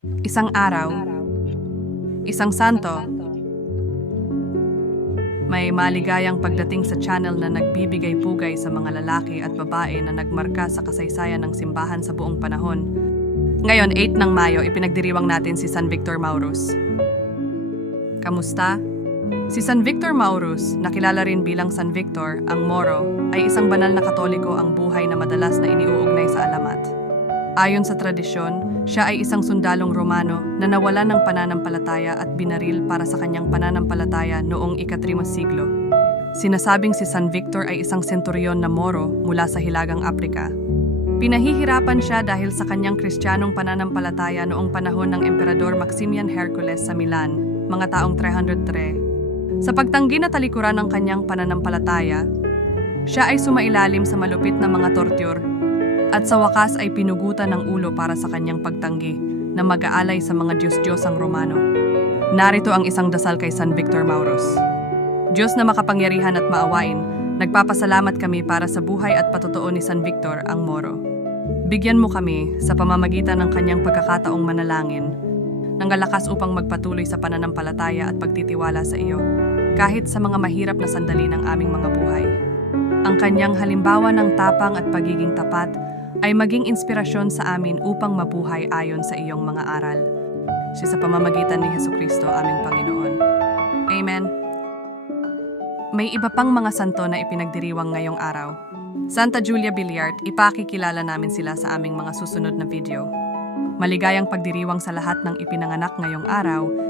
Isang araw, isang santo, may maligayang pagdating sa channel na nagbibigay pugay sa mga lalaki at babae na nagmarka sa kasaysayan ng simbahan sa buong panahon. Ngayon, 8 ng Mayo, ipinagdiriwang natin si San Victor Maurus. Kamusta? Si San Victor Maurus, nakilala rin bilang San Victor, ang Moro, ay isang banal na katoliko ang buhay na madalas na iniuugnay sa alamat. Ayon sa tradisyon, siya ay isang sundalong Romano na nawala ng pananampalataya at binaril para sa kanyang pananampalataya noong ikatrimos siglo. Sinasabing si San Victor ay isang senturyon na Moro mula sa Hilagang Aprika. Pinahihirapan siya dahil sa kanyang kristyanong pananampalataya noong panahon ng Emperador Maximian Hercules sa Milan, mga taong 303. Sa pagtanggi na talikuran ng kanyang pananampalataya, siya ay sumailalim sa malupit na mga torture at sa wakas ay pinugutan ng ulo para sa kanyang pagtanggi na mag-aalay sa mga Diyos-Diyosang Romano. Narito ang isang dasal kay San Victor Maurus. Diyos na makapangyarihan at maawain, nagpapasalamat kami para sa buhay at patotoo ni San Victor ang Moro. Bigyan mo kami sa pamamagitan ng kanyang pagkakataong manalangin ng lakas upang magpatuloy sa pananampalataya at pagtitiwala sa iyo, kahit sa mga mahirap na sandali ng aming mga buhay. Ang kanyang halimbawa ng tapang at pagiging tapat ay maging inspirasyon sa amin upang mabuhay ayon sa iyong mga aral. Siya sa pamamagitan ni Heso Kristo aming Panginoon. Amen. May iba pang mga santo na ipinagdiriwang ngayong araw. Santa Julia Billiard, ipakikilala namin sila sa aming mga susunod na video. Maligayang pagdiriwang sa lahat ng ipinanganak ngayong araw